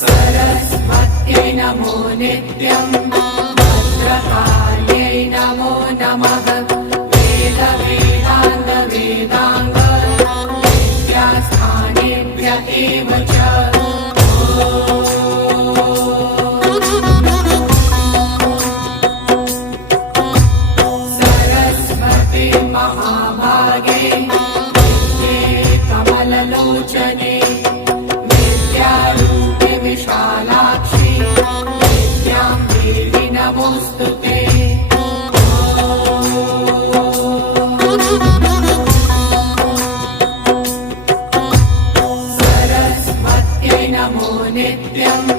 सरस्वत्यै नमो नित्यम् भद्रकाल्यै नमो नमः वेदान्त विद्यास्थानेभ्य एव च सरस्वती महाभागे विद्ये कमललोचने विद्यारूपे विशालाक्षि विद्यां देवी नमोऽस्तु ते। सरस्वत्यै नमो नित्यम्